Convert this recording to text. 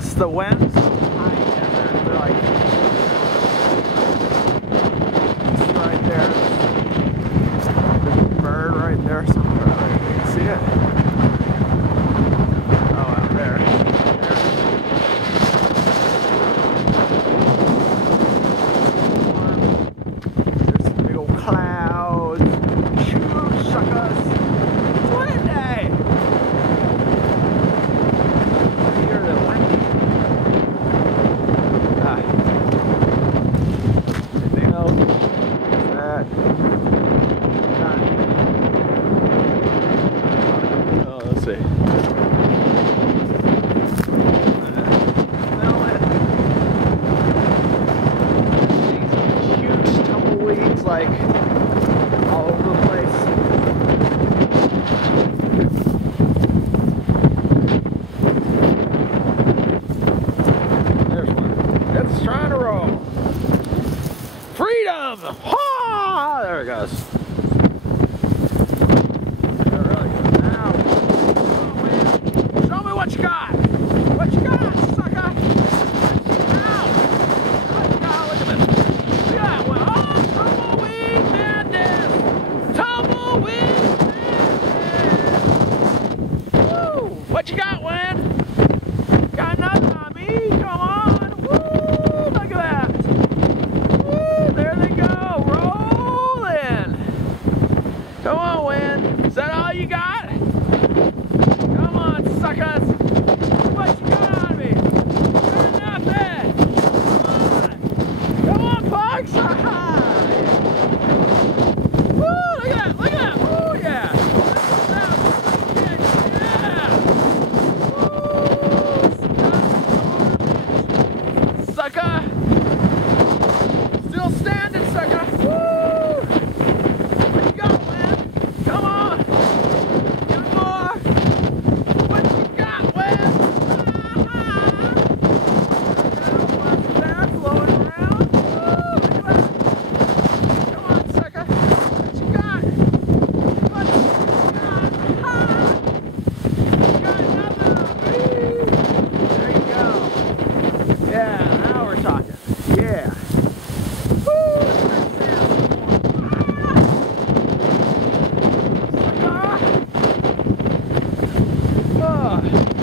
because the wind's high desert. They're like it's right there. There's a bird right there somewhere. You can see it. Oh, out there. There's some big old clouds. Shoo, suckers. It's windy. Here the windy. Anything else? What's that? Oh, let's see. These huge tumbleweeds, like all over the place. There's one. It's trying to roll. Freedom! Ha! There it goes. There it really goes. Now, oh, man. Show me what you got. What you got, sucker? Now, what you got? Look at this. Look at that one. Oh, tumbleweed madness! Tumbleweed madness! Woo! What you got, Wayne? Got nothing on me? Come on! Woo! Look at that! Woo! There they go! Rolling! Come on, Wayne. Is that all you got? Come on, suckers! What you got on me? Got nothing! Come on, Bugs! Woo! Look at that! Look at that! Woo! Yeah! Yeah! Sucker! Still standing, sucker! Woo! What you got, man? Come on! Give more! What you got, man? That's blowing around. Woo! Look at that! Come on, sucker! What you got? What you got? You got nothing on me! There you go. Yeah, now we're talking. Yeah. Woo! Sucker! Oh.